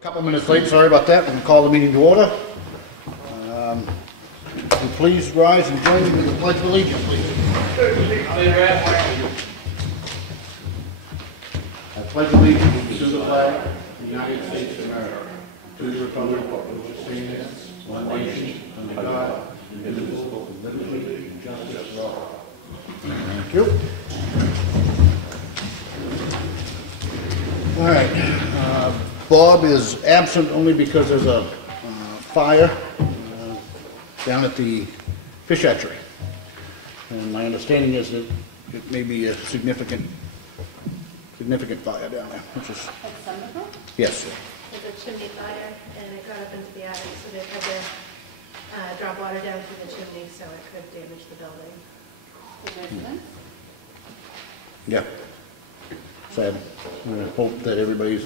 Couple minutes late, sorry about that. I'm going to call the meeting to order. Will you please rise and join me in the Pledge of Allegiance, please. I pledge allegiance to the flag of the United States of America, to the republic which stands one nation under God, indivisible, with liberty and justice for all. Thank you. All right. Bob is absent only because there's a fire down at the fish hatchery. And my understanding is that it may be a significant fire down there. Which is, Like Somerville? yes. There's a chimney fire, and it got up into the attic, so they've had to drop water down through the chimney, so it could damage the building. The residents? Yeah. Sad. I hope that everybody's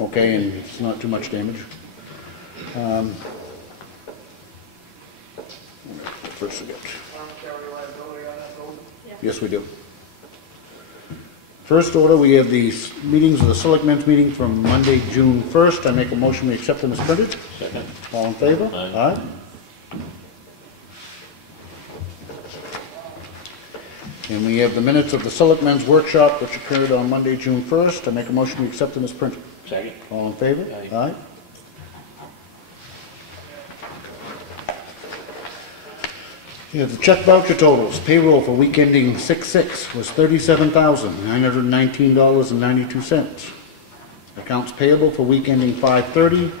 okay and it's not too much damage. First we get. Yes, we do. First order, we have the meetings of the Selectmen's meeting from Monday, June 1st. I make a motion we accept them as printed. Second. All in favor? Aye. And we have the minutes of the Selectmen's workshop, which occurred on Monday, June 1st. I make a motion we accept them as printed. Second. All in favor? Aye. You have the check voucher totals. Payroll for week ending 6/6 was $37,919.92. Accounts payable for week ending 5/30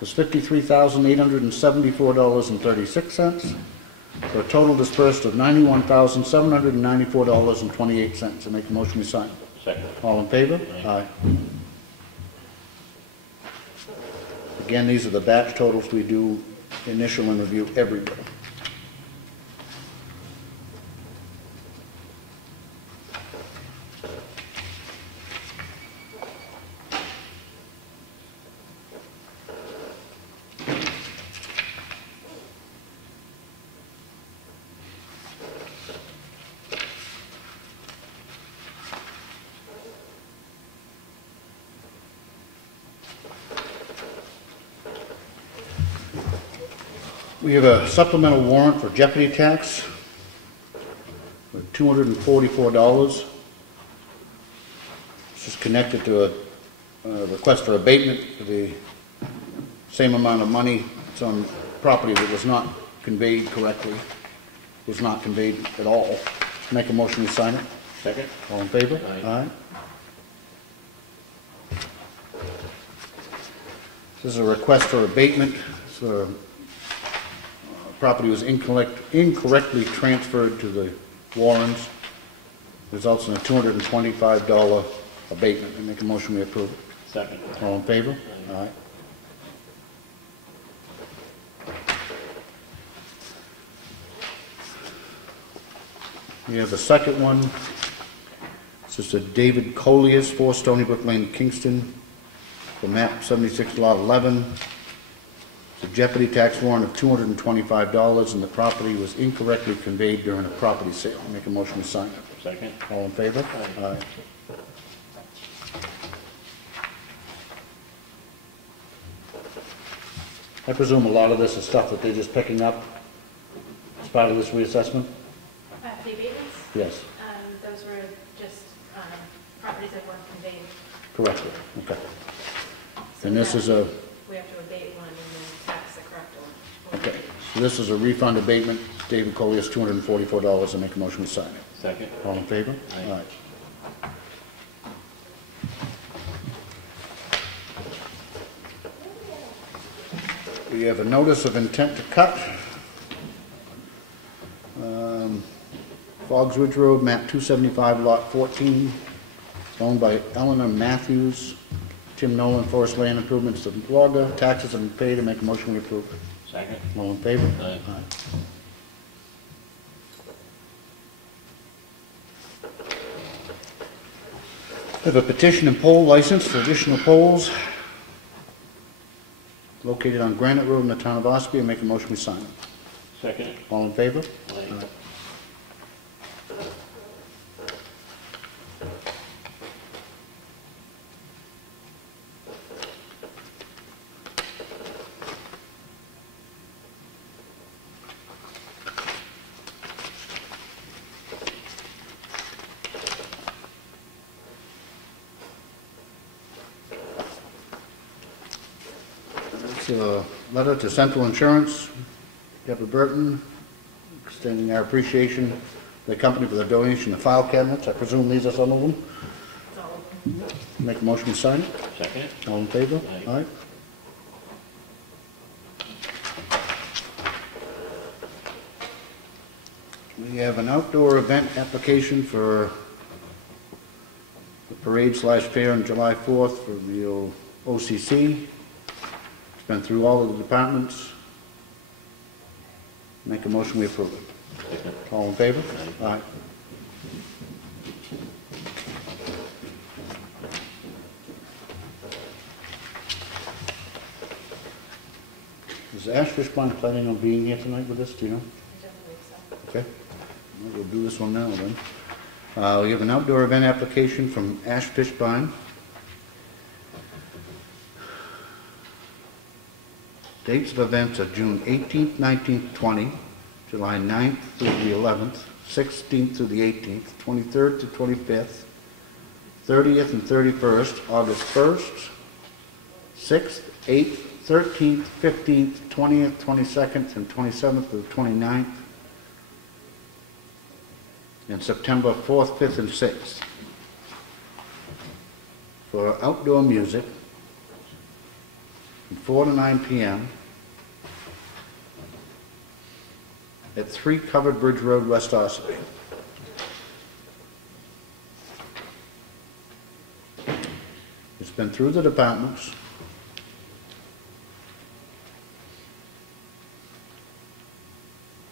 was $53,874.36. For a total dispersed of $91,794.28. I make a motion we sign. Second. All in favor? Aye. Again, these are the batch totals. We do initial and review every day. We have a supplemental warrant for jeopardy tax for $244. This is connected to a request for abatement for the same amount of money. It's on property that was not conveyed correctly, was not conveyed at all. Make a motion to sign it. Second. All in favor? Aye. This is a request for abatement. So, property was incorrectly transferred to the Warrens. Results in a $225 abatement. I make a motion we approve it. Second. All in favor? Aye. We have the second one. This is a David Colliers, 4 Stony Brook Lane, Kingston, for map 76 lot 11. The jeopardy tax warrant of $225, and the property was incorrectly conveyed during a property sale. Make a motion to sign it. Second. All in favor? Aye. I presume a lot of this is stuff that they're just picking up as part of this reassessment? The abatements, Yes, those were just properties that weren't conveyed. correctly. Okay. So And this now is a, we have to abate one and then tax the correct one. okay, so this is a refund abatement. David Colliers, $244. I make a motion to sign it. Second. All in favor? Aye. We have a notice of intent to cut. Foggs Ridge Road, map 275, lot 14, owned by Eleanor Matthews, Tim Nolan, Forest Land Improvements of Blogger. Taxes have been paid. I make a motion we approve. Second. All in favor? Aye. We have a petition and poll license for additional polls located on Granite Road in the town of Ossipee. I make a motion we sign it. Second. All in favor? Aye. It's a letter to Central Insurance, Deborah Burton, extending our appreciation to the company for the donation of file cabinets. I presume these are some of them. Make a motion to sign it. Second. All in favor? Aye. We have an outdoor event application for the parade/fair on July 4th for the OCC. It's been through all of the departments. Make a motion, we approve it. Second. All in favor? Aye. Aye. Is Ashfish Bond planning on being here tonight with us, do you know? I don't believe so. Okay. We'll do this one now then. We have an outdoor event application from Ash Fishbine. Dates of events are June 18th, 19th, 20th, July 9th through the 11th, 16th through the 18th, 23rd to 25th, 30th and 31st, August 1st, 6th, 8th, 13th, 15th, 20th, 22nd, and 27th to the 29th, and September 4th, 5th, and 6th. For outdoor music, from 4 to 9 p.m. at 3 Covered Bridge Road, West Ossipee. It's been through the departments.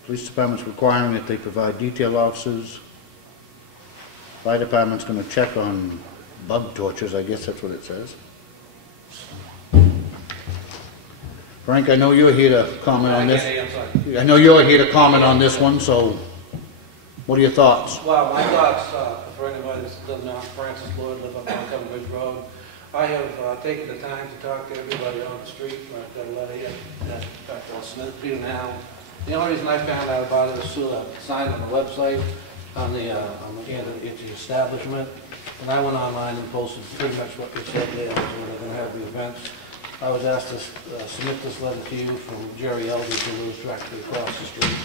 Police department's requiring that they provide detail officers. Fire department's going to check on bug torches, I guess that's what it says. Frank, I know you're here to comment on this. I'm sorry. I know you're here to comment on this one, so what are your thoughts? Well, my thoughts, for anybody that doesn't know, Francis Lloyd, live up on Comeau Road. I have taken the time to talk to everybody on the street. I've got a letter here, in fact, I'll submit it to you now. The only reason I found out about it was through a sign on the website on the establishment. And I went online and posted pretty much what they said there was when they're going to have the events. I was asked to submit this letter to you from Jerry Eldridge, who lives directly across the street.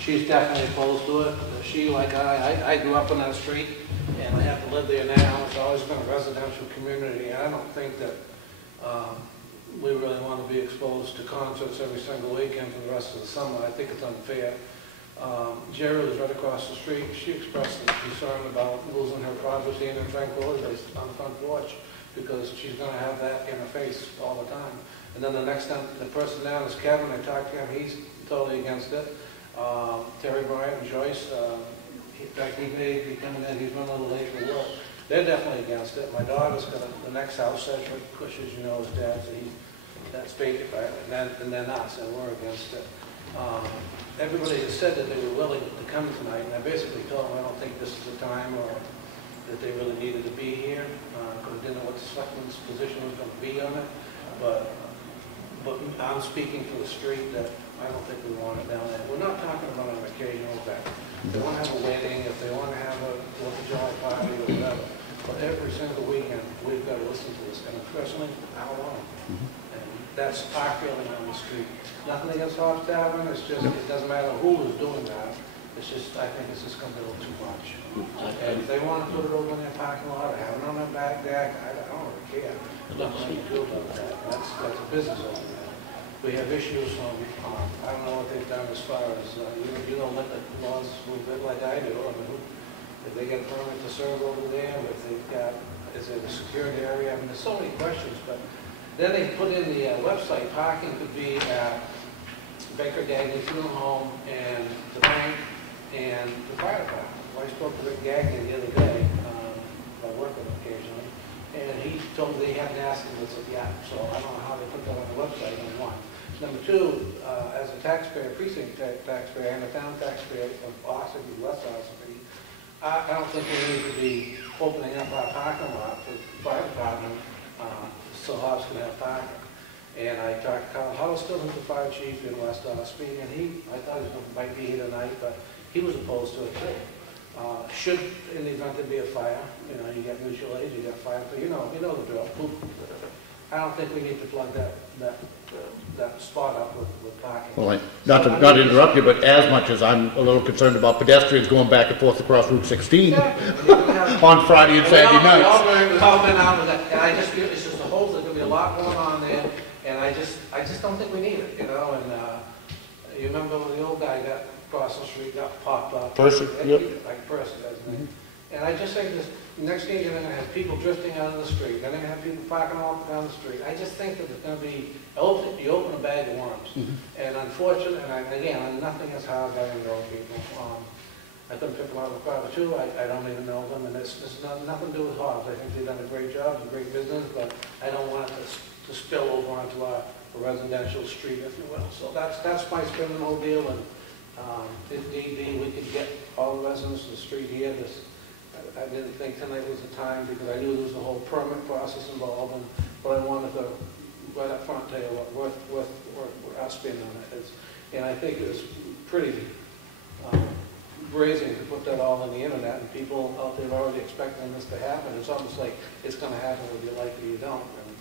She's definitely opposed to it. She, like I grew up on that street, and I have to live there now. It's always been a residential community, and I don't think that we really want to be exposed to concerts every single weekend for the rest of the summer. I think it's unfair. Jerry lives right across the street. She expressed some concern about losing her privacy and her tranquility on the front porch, because she's going to have that in her face all the time. And then the next time, the person down is Kevin. I talked to him. He's totally against it. Terry Bryant and Joyce, in fact, he may be coming in. He's running a little late for work. They're definitely against it. My daughter's going to, the next house, Sedgwick, which, as you know, is Dad's. That's vacant, right? And then us, and we're against it. Everybody has said that they were willing to come tonight, and I basically told them I don't think this is the time or that they really needed to be here, because I didn't know what the selectman's position was going to be on it. But I'm speaking for the street that I don't think we want it down there. We're not talking about an occasional event. If they want to have a wedding, if they want to have a 4th of July party or whatever, but every single weekend we've got to listen to this. And personally, I don't want it. And that's our feeling on the street. Nothing against Hobbs Tavern. It's just it doesn't matter who is doing that. It's just I think it's just going to be a little too much. And if they want to put it over in their parking lot or have it on their back deck, I don't really care. Nothing we do about that. That's a business over there. We have issues from, I don't know what they've done as far as, you don't let the laws move it like I do. I mean, if they get a permit to serve over there, if they've got, is it a security area? I mean, there's so many questions, but then they put in the website, parking could be at Baker Gagnon Funeral Home and the bank and the fire department. Well, I spoke to Rick Gagnon the other day, I work with him occasionally, and he told me they hadn't asked him, it's yeah, so I don't know how they put that on the website, number one. Number two, as a taxpayer, precinct taxpayer, and a town taxpayer from Ossipee, West Ossipee, I don't think we need to be opening up our parking lot for the fire department so Hobbs can have parking. And I talked to Carl Huddleston, who's the fire chief in West Ossipee, and I thought he might be here tonight, but he was opposed to it too. Should, in the event there be a fire, you know, you get mutual aid, you get fire, you know the drill. I don't think we need to plug that spot up with parking. Well, not to interrupt you, but as much as I'm a little concerned about pedestrians going back and forth across Route 16 on Friday and Saturday nights. We've all been out with that, and I just feel it's just a whole, there's gonna be a lot going on there, and I just don't think we need it, you know, and, you remember when the old guy got across the street, got popped up? Percy, yep. Like Percy, doesn't he? And I just think this, next thing you're gonna have people drifting out of the street, then you're gonna have people parking all up down the street. I just think that it's gonna be, you open a bag of worms. And unfortunately, and nothing is hard getting to know people. I couldn't pick them out of the crowd too, I don't even know them, and this has nothing to do with Hobbs. I think they've done a great job, it's a great business, but I don't want it to spill over onto a residential street, if you will. So that's my spin on the whole deal, and if need be, we could get all the residents of the street here. I didn't think tonight was the time because I knew there was a whole permit process involved, but I wanted to right up front tell you what our spin on it is. And I think it was pretty brazen to put that all on the internet, and people out there are already expecting this to happen. It's almost like it's going to happen whether you like it or you don't. And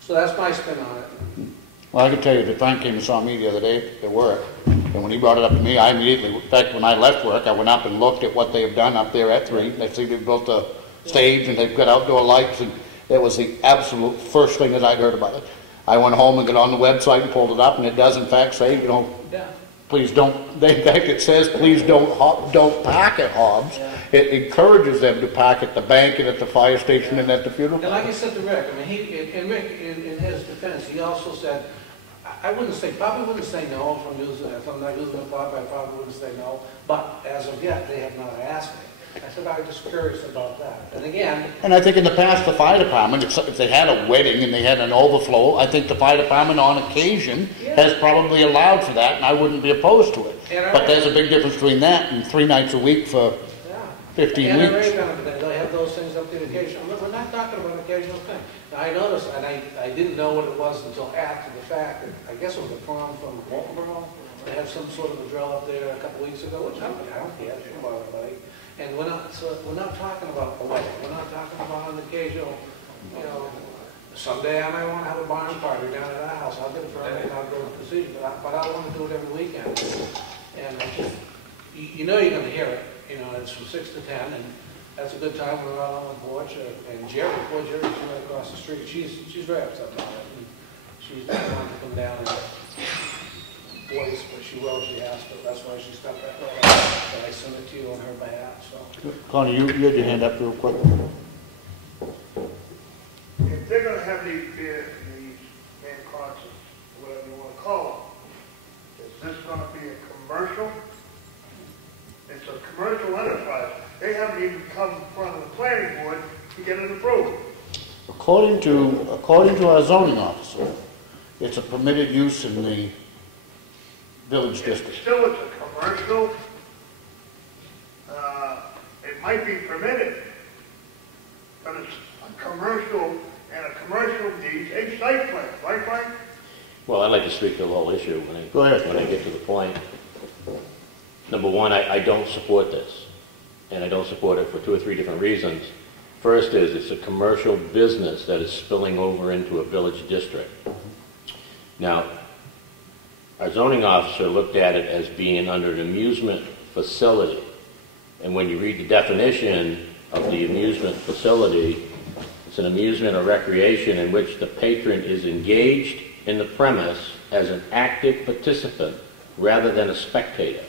so that's my spin on it. Well, I can tell you that Frank came and saw me the other day at work, and when he brought it up to me, I immediately, in fact, when I left work, I went up and looked at what they have done up there at 3. They see they've built a stage, and they've got outdoor lights, and that was the absolute first thing that I'd heard about it. I went home and got on the website and pulled it up, and it does in fact say, you know, please don't, in fact it says, please don't park at Hobbs. It encourages them to park at the bank and at the fire station and at the funeral. And like I said to Rick, I mean, Rick, in his defense, he also said, probably wouldn't say no if I'm not using the pub, I probably wouldn't say no, but as of yet, they have not asked me. I said, I was just curious about that. And again... And I think in the past, the fire department, if they had a wedding and they had an overflow, I think the fire department on occasion has probably allowed for that, and I wouldn't be opposed to it. But there's a big difference between that and 3 nights a week for 15 weeks. They have those things up to the occasional. We're not talking about an occasional thing. Now, I noticed, and I didn't know what it was until after the fact, that I guess it was a prom from Waltonboro. They had some sort of a drill up there a couple weeks ago, which I don't care, I don't bother anybody. And we're not talking about a wedding. We're not talking about an occasional, you know, someday I might want to have a barn party down at our house. I'll get a permit and I'll go to the procedure, but I want to do it every weekend. And you know you're going to hear it. You know, it's from 6 to 10, and that's a good time when we're out on the porch. And poor Jerry's right across the street. She's very upset about it. And she's not wanting to come down and voice, but she will, she has to. That's why she stepped back over. So I sent it to you on her behalf. So. Connie, you had your hand up real quick. If they're going to have these band concerts, whatever you want to call them, is this going to be a commercial? It's a commercial enterprise. They haven't even come in front of the planning board to get it approved. According to our zoning officer, it's a permitted use in the village district. Still, it's a commercial. It might be permitted, but it's a commercial, and a commercial needs a site plan, right, Frank? Well, I'd like to speak to the whole issue when I get to the point. Number one, I don't support this, and I don't support it for 2 or 3 different reasons. First is it's a commercial business that is spilling over into a village district. Now, our zoning officer looked at it as being under an amusement facility. And when you read the definition of the amusement facility, it's an amusement or recreation in which the patron is engaged in the premise as an active participant rather than a spectator.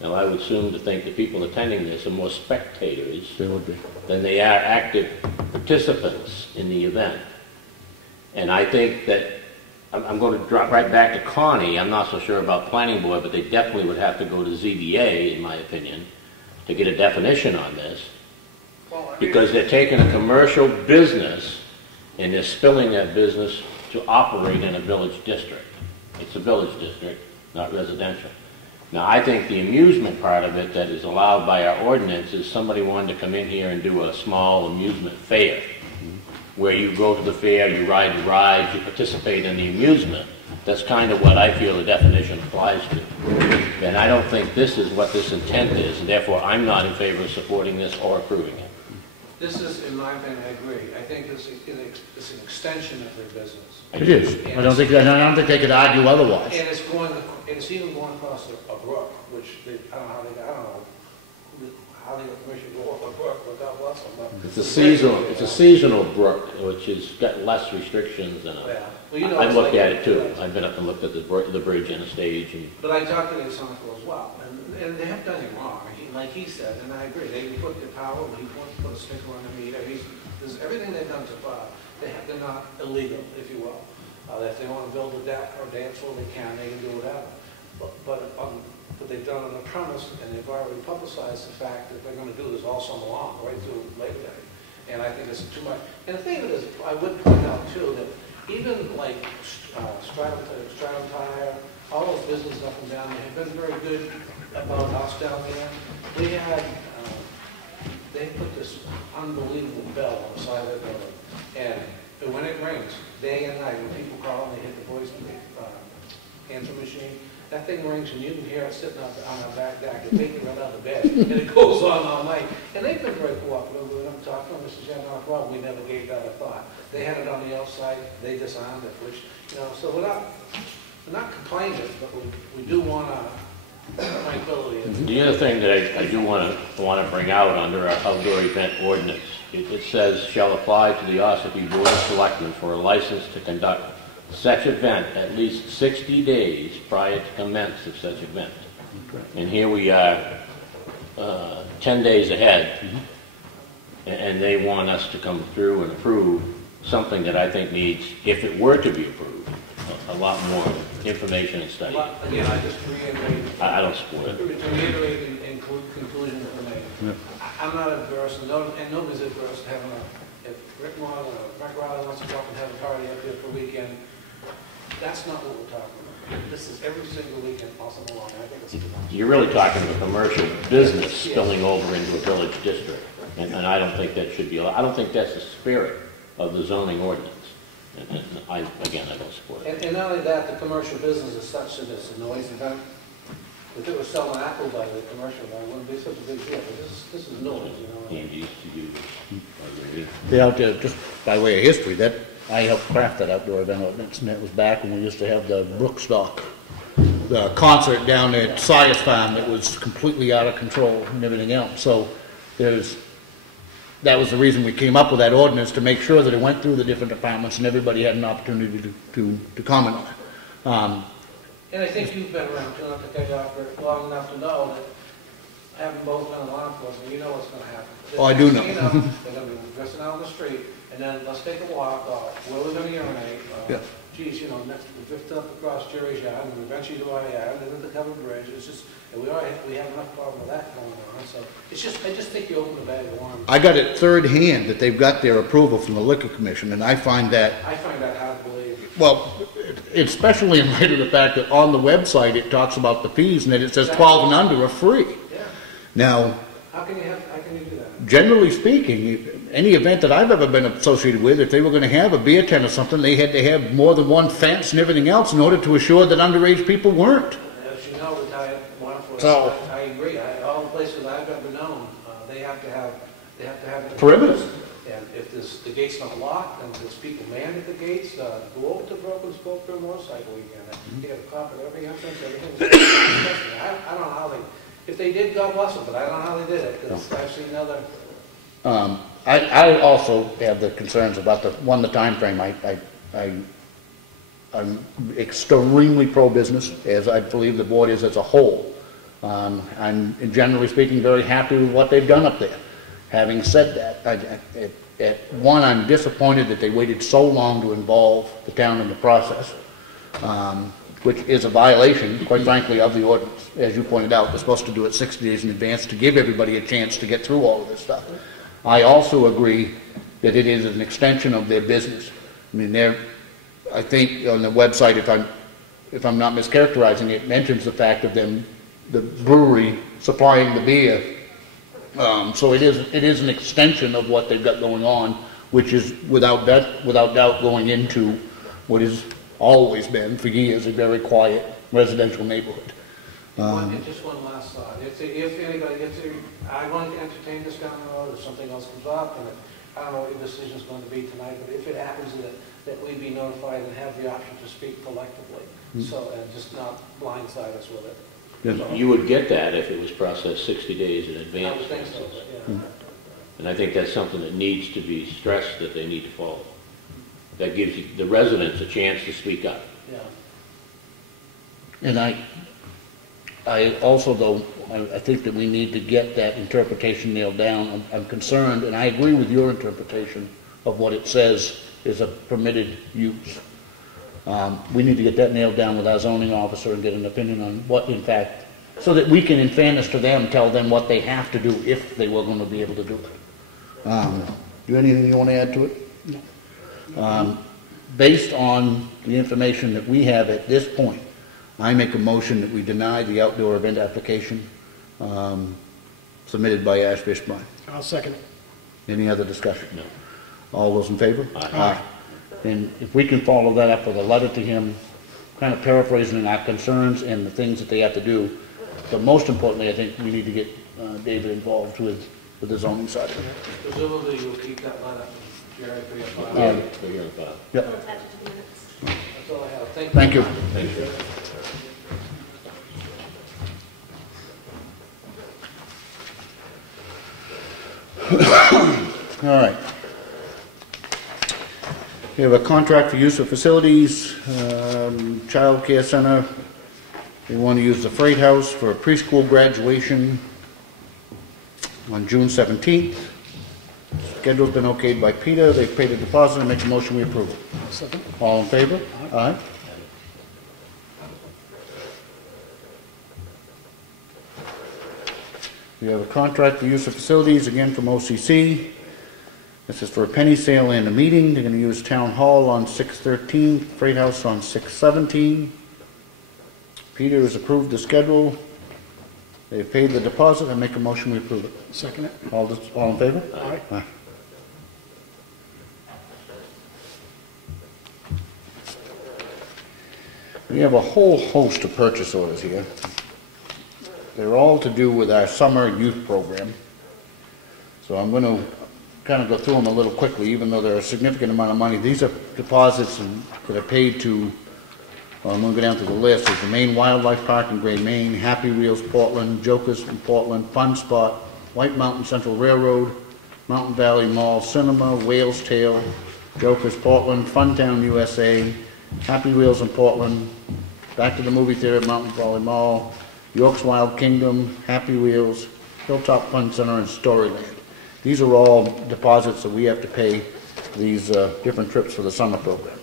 Now, I would assume to think the people attending this are more spectators than they are active participants in the event. And I think that I'm going to drop right back to Connie. I'm not so sure about planning board, but they definitely would have to go to ZBA, in my opinion, to get a definition on this. Because they're taking a commercial business and they're spilling that business to operate in a village district. It's a village district, not residential. Now, I think the amusement part of it that is allowed by our ordinance is somebody wanted to come in here and do a small amusement fair, where you go to the fair, you ride the rides, you participate in the amusement. That's kind of what I feel the definition applies to. And I don't think this is what this intent is, and therefore I'm not in favor of supporting this or approving it. This is, in my opinion, I agree. I think it's an extension of their business. It is. I don't think they could argue otherwise. And it's even going across a brook, which I don't know how they got permission to go up a brook, but God bless them. But It's a seasonal brook, which has got less restrictions than yeah. Well, you know, I've it's looked like- at it too. I've been up and looked at the bridge and the stage, and But I talked to the Ossipee as well, and they haven't done anything wrong. Like he said, and I agree, they put the power, he wants to put a sticker on the meter. There's everything they've done so far. They're not illegal, if you will. If they want to build a deck or dance floor, they can do whatever. But they've done it on the premise, and they've already publicized the fact that they're going to do this all summer long, right through Labor Day. And I think it's too much. And the thing of it is, I would point out too, that even like Stratum Tire, all those businesses up and down there have been very good about us down there. We had, they put this unbelievable bell on the side of the building. And when it rings, day and night, when people call and they hit the voice answer machine, that thing rings and you can hear it sitting on our back deck. It takes me right out of bed. And it goes on all night. And they've been very cooperative. When I'm talking to Mrs. Jen, not a problem. We never gave that a thought. They had it on the outside. They disarmed it, which, so we're not complaining, but we do want tranquility. the other thing that I do want to bring out under our outdoor event ordinance, it says shall apply to the Ossipee Board of Selectmen for a license to conduct such event at least 60 days prior to commence of such event. And here we are 10 days ahead, and they want us to come through and approve something that I think needs, if it were to be approved, a lot more information and study. But again, I just reiterate. I don't support it. To reiterate in conclusion for me, I'm not adverse, and nobody's adverse to having if Rick Riley wants to go up and have a party up here for a weekend, that's not what we're talking about. This is every single weekend all summer long. I think it's too much. You're really talking of a commercial business spilling over into a village district, and I don't think that should be allowed. I don't think that's the spirit of the zoning ordinance. And I don't support it. And not only that, the commercial business is such that it's a noise event. If it was selling apple by the commercial, it wouldn't be such a big deal. But this is noise, Andy used to do this. Yeah, just by way of history, that I helped craft that outdoor event ordinance, and that was back when we used to have the Brookstock, the concert down at Sias Farm that was completely out of control and everything else. So that was the reason we came up with that ordinance, to make sure that it went through the different departments and everybody had an opportunity to comment on it. And I think you've been around too, not to cut you off for long enough to know that having both been in law enforcement, you know what's going to happen. Oh, I do know. They're going to be dressing out on the street, and then let's take a walk, where are we going to urinate? Yeah. Geez, next we drift up across Jerry's yard, and eventually to our yard, and then the covered bridge. It's just, and we have enough problem with that going on. So it's just, I just think you open the bag of worms. I got it third hand that they've got their approval from the Liquor Commission, and I find that, hard to believe. well, especially in light of the fact that on the website it talks about the fees, and that it says 12 and under are free. Yeah. Now, How can you do that? generally speaking, any event that I've ever been associated with, if they were going to have a beer tent or something, they had to have more than one fence and everything else in order to assure that underage people weren't. As you know, retired law enforcement, So- I agree. All the places I've ever known, they have to have Perimeters. And if the gate's not locked, and there's people manned at the gates, go over to Broken Spoke for a motorcycle weekend. You have a cop at every entrance, everything. I don't know how if they did, God bless them, but I don't know how they did it, because I've seen other. I also have the concerns about the time frame. I'm extremely pro-business, as I believe the board is as a whole. I'm, generally speaking, very happy with what they've done up there. Having said that, I'm disappointed that they waited so long to involve the town in the process, which is a violation, quite frankly, of the ordinance. As you pointed out, they're supposed to do it 60 days in advance to give everybody a chance to get through all of this stuff. I also agree that it is an extension of their business. I mean, I think on the website, if I'm not mischaracterizing it, mentions the fact of them, the brewery supplying the beer. So it is an extension of what they've got going on, which is without doubt going into what has always been for years a very quiet residential neighborhood. Just one last thought. If anybody gets there, I want to entertain this down the road, if something else comes up, and I don't know what your decision is going to be tonight, but if it happens that we be notified and have the option to speak collectively. So, and just not blindside us with it. Yes. You would get that if it was processed 60 days in I advance. would think so, but, yeah. And I think that's something that needs to be stressed that they need to follow. That gives the residents a chance to speak up. Yeah. And I also, though, I think that we need to get that interpretation nailed down. I'm concerned, and I agree with your interpretation of what it says is a permitted use. We need to get that nailed down with our zoning officer and get an opinion on what, in fact, so that we can, in fairness to them, tell them what they have to do if they were going to be able to do it. Do you have anything you want to add to it? No. Based on the information that we have at this point, I make a motion that we deny the outdoor event application submitted by Ash Fishbein. I'll second it. Any other discussion? No. All those in favor? Aye. and if we can follow that up with a letter to him, kind of paraphrasing our concerns and the things that they have to do, but most importantly, I think we need to get David involved with the zoning side of it. Presumably you'll keep that letter, Jerry, for your file. Yeah. For your file. Yep. We'll attach it to the minutes. That's all I have. Thank you. Thank you. All right. We have a contract for use of facilities, child care center. They want to use the Freight House for a preschool graduation on June 17th. Schedule's been okayed by Peter. They've paid a deposit. I make a motion we approve it. Second. All in favor? Aye. We have a contract for use of facilities, again from OCC. This is for a penny sale and a meeting. They're going to use Town Hall on 6/13, Freight House on 6/17. Peter has approved the schedule. They've paid the deposit. I make a motion we approve it. Second it. All in favor? Aye. Aye. We have a whole host of purchase orders here. They're all to do with our summer youth program. So I'm going to kind of go through them a little quickly, even though they're a significant amount of money. These are deposits that are paid to, well, I'm going to go down to the list. There's the Maine Wildlife Park in Gray, Maine, Happy Wheels Portland, Jokers in Portland, Fun Spot, White Mountain Central Railroad, Mountain Valley Mall Cinema, Whale's Tail, Jokers Portland, Funtown USA, Happy Wheels in Portland, Back to the Movie Theater, Mountain Valley Mall, York's Wild Kingdom, Happy Wheels, Hilltop Fun Center, and Storyland. These are all deposits that we have to pay these different trips for the summer program.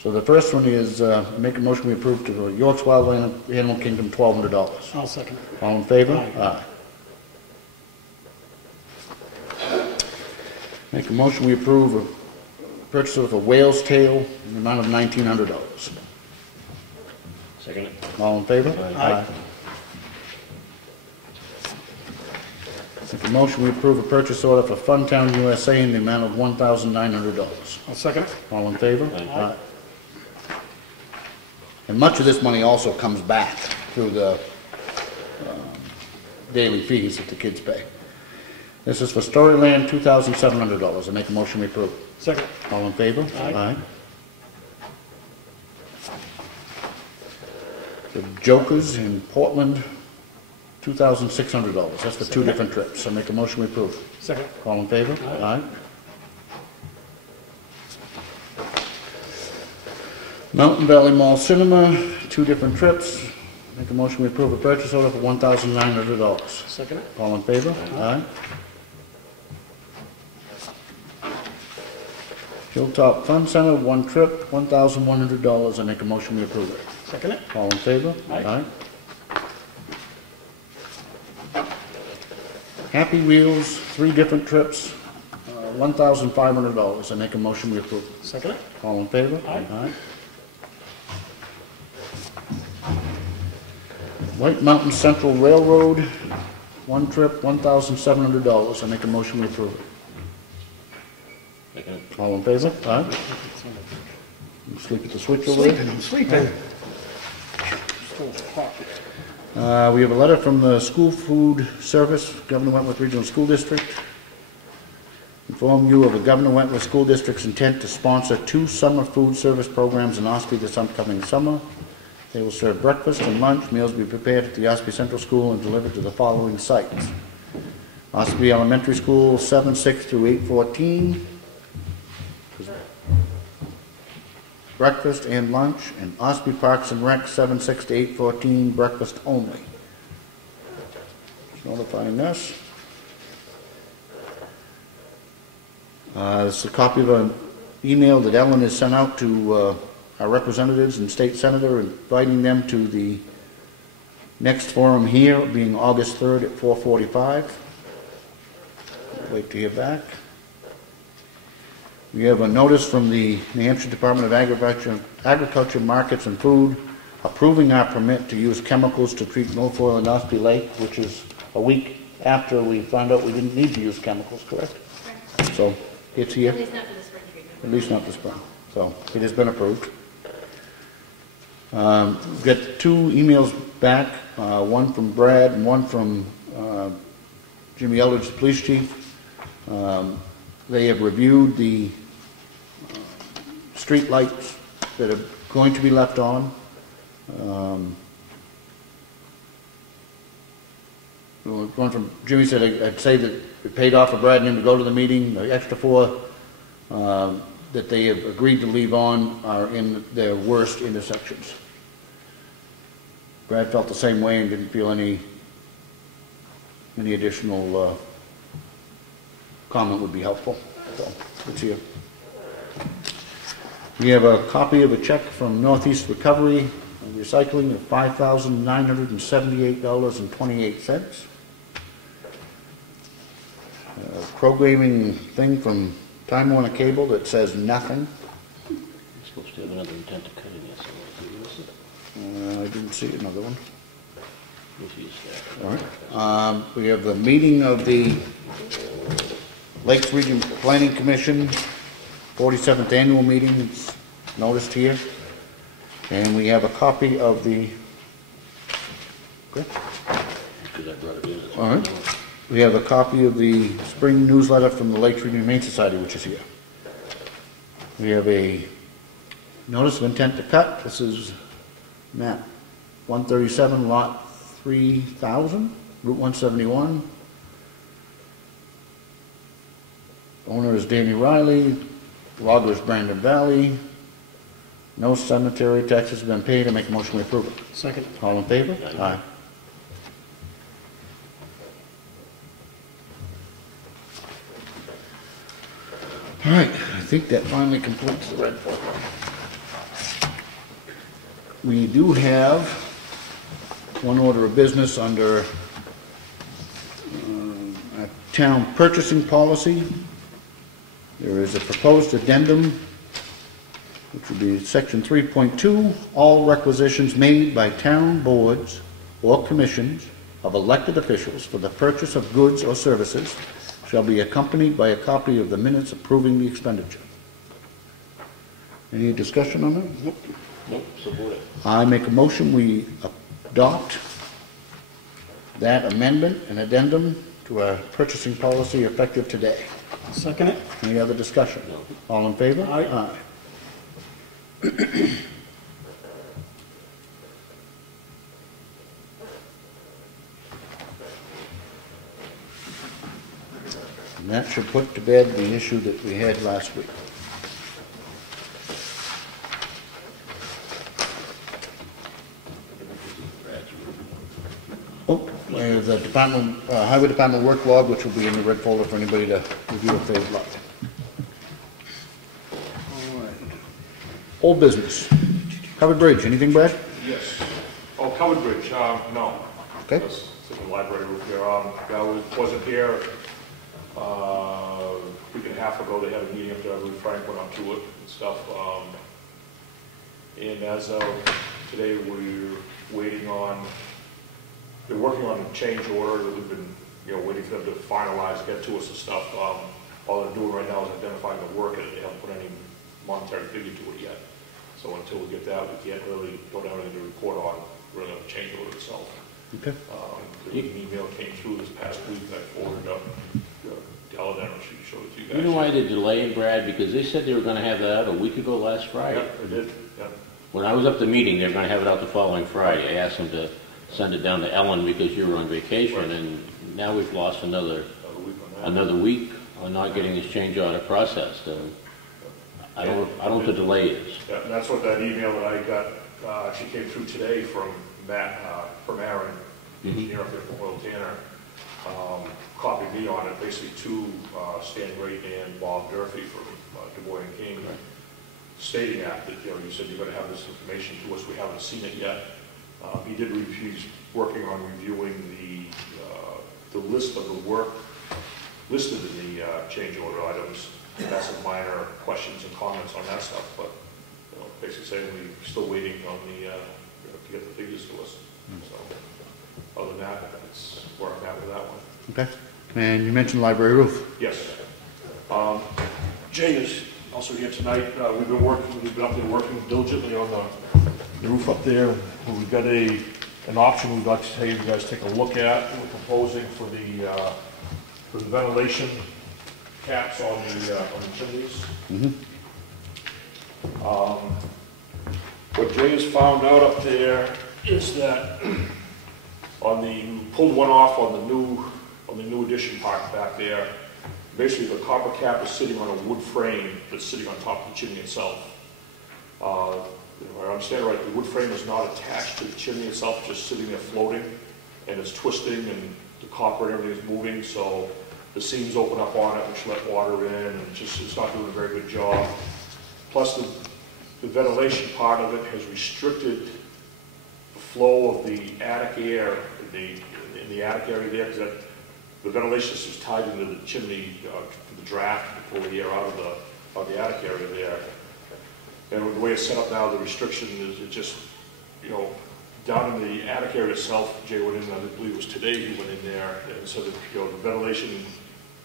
So the first one is, make a motion we approve to York's Wild Animal Kingdom, $1,200. I'll second it. All in favor? Aye. Make a motion we approve a purchase of a whale's tail in the amount of $1,900. Second it. All in favor? Aye. Make a motion we approve a purchase order for Funtown USA in the amount of $1,900. I'll second it. All in favor? Aye. And much of this money also comes back through the daily fees that the kids pay. This is for Storyland, $2,700. I make a motion we approve. Second. All in favor? Aye. The Jokers in Portland, $2,600. That's for two different trips. I make a motion we approve. Second. All in favor? Aye. Mountain Valley Mall Cinema, two different trips. Make a motion we approve a purchase order for $1,900. Second it. All in favor? Aye. Hilltop Fun Center, one trip, $1,100. I make a motion we approve it. Second it. All in favor? Aye. Happy Wheels, three different trips, $1,500. I make a motion we approve it. Second it. All in favor? Aye. White Mountain Central Railroad, one trip, $1,700. I make a motion we approve it. Second it. All in favor? Aye. You sleep at the switch over there? Sleeping. We have a letter from the School Food Service, Governor Wentworth Regional School District. Inform you of the Governor Wentworth School District's intent to sponsor 2 summer food service programs in Ossipee this upcoming summer. They will serve breakfast and lunch. Meals will be prepared at the Ossipee Central School and delivered to the following sites: Ossipee Elementary School, 7/6 through 8/14, breakfast and lunch, and Ossipee Parks and Rec, 7/6 to 8/14, breakfast only. Just notifying us. This is a copy of an email that Ellen has sent out to our representatives and state senator, inviting them to the next forum here, being August 3rd at 4:45. Wait to hear back. We have a notice from the New Hampshire Department of Agriculture, Markets and Food approving our permit to use chemicals to treat milfoil in Ossipee Lake, which is a week after we found out we didn't need to use chemicals, correct? Correct. So it's here. At least not for the spring treatment. At least not this spring. So it has been approved. We've got 2 emails back, one from Brad and one from Jimmy Eldridge, the police chief. They have reviewed the street lights that are going to be left on. One from Jimmy said, I'd say that it paid off for Brad and him to go to the meeting. The extra 4 that they have agreed to leave on are in their worst intersections. Brad felt the same way and didn't feel any additional comment would be helpful. So it's here. We have a copy of a check from Northeast Recovery and Recycling of $5,978.28. Programming thing from Time Warner Cable that says nothing. You're supposed to have another intent to cut in here somewhere. I didn't see another one. You'll see that. All right. We have the meeting of the Lakes Region Planning Commission, 47th annual meeting, it's noticed here. And we have a copy of the, okay. Because I brought it in. All right. We have a copy of the spring newsletter from the Lakes Region Humane Society, which is here. We have a notice of intent to cut. This is map 137, lot 3000, Route 171. Owner is Danny Riley. Logger is Brandon Valley. No cemetery taxes have been paid. I make a motion to approve it. Second. All in favor? Aye. All right, I think that finally completes the red folder. We do have one order of business under a town purchasing policy. There is a proposed addendum, which would be section 3.2, all requisitions made by town boards or commissions of elected officials for the purchase of goods or services shall be accompanied by a copy of the minutes approving the expenditure. Any discussion on that? Nope, support it. I make a motion we adopt that amendment and addendum to our purchasing policy effective today. Second it. Any other discussion? No. All in favor? Aye. And that should put to bed the issue that we had last week. Oh, the department, highway department work log, which will be in the red folder for anybody to review if they would like. All right. Old business. Covered bridge, anything, Brad? Yes. Oh, covered bridge, no. Okay. That's in the library roof here. Wasn't here, a week and a half ago. They had a meeting up there with Frank, went on to it and stuff. And as of today, we're waiting on, they're working on a change order that we've been, waiting for them to finalize, get to us and stuff. All they're doing right now is identifying the work, and they haven't put any monetary figure to it yet. So until we get that, we don't have anything to report on really on the change order itself. Okay. The email came through this past week that I forwarded up. tell her that, or she showed it to you guys. You know why they're delaying, Brad? Because they said they were gonna have that out a week ago last Friday. Yeah, they did, yeah. When I was up the meeting, they were gonna have it out the following Friday. I asked them to send it down to Ellen because you were on vacation, Right. and now we've lost another Another week on that. another week on not getting this change order processed, and I don't know what the delay is. Yeah, and that's what that email that I got, actually came through today from Matt, from Aaron, engineer up there from Oil Tanner, copied me on it, basically to Stan Great and Bob Durfee from Du Bois and King, stating that, you know, you said you're gonna have this information to us, we haven't seen it yet. He's working on reviewing the list of the work listed in the change order items. Got some minor questions and comments on that stuff, but, you know, basically saying we're still waiting on the, you know, to get the figures to us. So, other than that, that's where I'm at with that one. Okay. And you mentioned library roof. Yes. Jay is also here tonight. We've been up there working diligently on the roof up there. We've got an option we'd like to have you guys take a look at. We're proposing for the ventilation caps on the chimneys. What Jay has found out up there is that we pulled one off on the new addition part back there. Basically, the copper cap is sitting on a wood frame that's sitting on top of the chimney itself. If I understand right, the wood frame is not attached to the chimney itself, just sitting there floating, and it's twisting, and the copper and everything is moving, so the seams open up on it, which let water in, and it's not doing a very good job. Plus, the ventilation part of it has restricted the flow of the attic air in the attic area there, because the ventilation system is tied into the chimney, the draft, to pull the air out of the attic area there. And the way it's set up now, the restriction is it just, you know, down in the attic area itself, Jay went in, I believe it was today he went in there, and so that, you know, the ventilation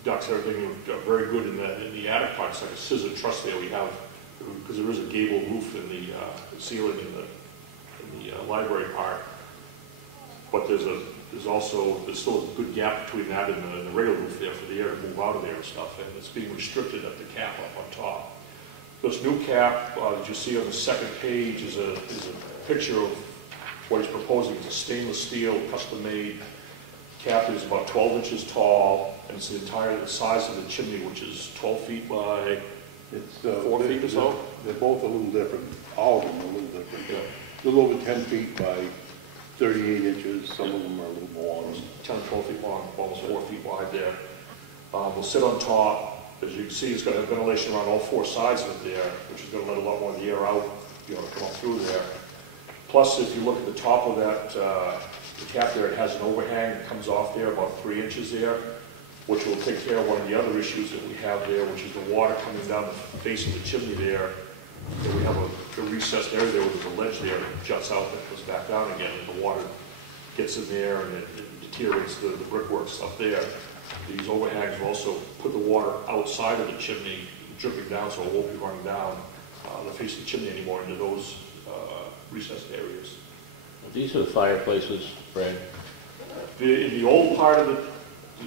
ducts, everything are very good in the attic part. It's like a scissor truss there we have, because there is a gable roof in the ceiling in the library part. But there's still a good gap between that and the regular roof there for the air to move out of there and stuff, and it's being restricted at the cap up on top. This new cap that you see on the second page is a picture of what he's proposing. It's a stainless steel, custom-made cap. Is about 12 inches tall, and it's the entire size of the chimney, which is 12 feet by 4 feet or so. They're both a little different. All of them are a little different. Yeah. A little over 10 feet by 38 inches. Some of them are a little more. 10 or 12 feet long, almost 4 feet wide there. We'll sit on top. As you can see, it's got a ventilation around all four sides of it there, which is going to let a lot more of the air out, you know, come up through there. Plus, if you look at the top of that, the cap there, it has an overhang that comes off there, about 3 inches there, which will take care of one of the other issues that we have there, which is the water coming down the face of the chimney there. And we have a recessed area there where there's a ledge there that juts out that goes back down again, and the water gets in there and it deteriorates the brickwork stuff there. These overhangs will also put the water outside of the chimney, dripping down, so it won't be running down the face of the chimney anymore into those recessed areas. These are the fireplaces, Fred. In the old part of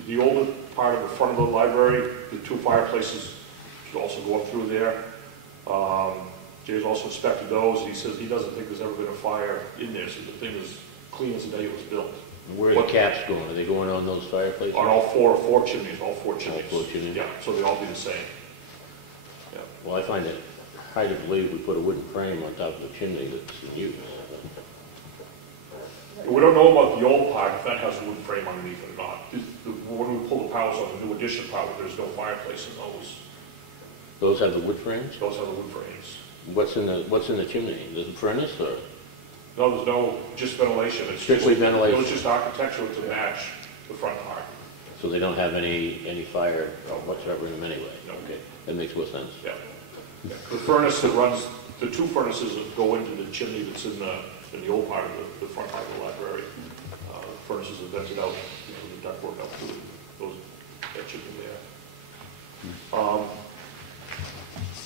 the older part of the front of the library, the two fireplaces should also go up through there. Jay's also inspected those. He says he doesn't think there's ever been a fire in there, so the thing is clean as the day it was built. Where are the caps going? Are they going on those fireplaces? On all four chimneys, all four chimneys. All 4 chimneys? Yeah, so they all be the same. Yeah. Well, I find it hard to believe we put a wooden frame on top of a chimney that's in use. We don't know about the old part, if that has a wood frame underneath it or not. When we pull the powers on the new addition part, there's no fireplace in those. Those have the wood frames? Those have the wood frames. What's in the chimney? The furnace or? No, there's no, just ventilation. It's Strictly just, ventilation. It's just architectural to match the front part. So they don't have any fire whatsoever in them anyway? No. Okay, that makes more sense. Yeah. The furnace that runs, the two furnaces that go into the chimney that's in the old part of the front part of the library. Furnaces are vented out, you know, the ductwork up through that chimney there.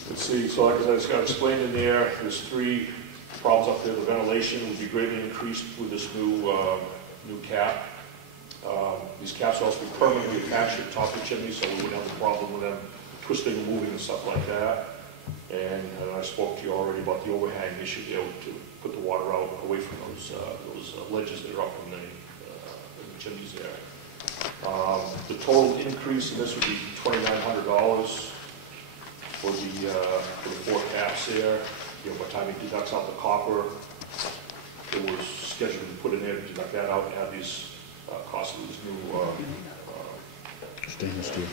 Let's see, so like I just got explained in there, there's 3 problems up there. The ventilation will be greatly increased with this new cap. These caps will also be permanently attached to the top of the chimney, so we wouldn't have a problem with them twisting and moving and stuff like that. And I spoke to you already about the overhang issue there to put the water out away from those ledges that are up in the chimneys there. The total increase in this would be $2,900 for the 4 caps there. You know, by the time he deducts out the copper, it was scheduled to put in there to deduct that out and have these costs of these new Stainless steel.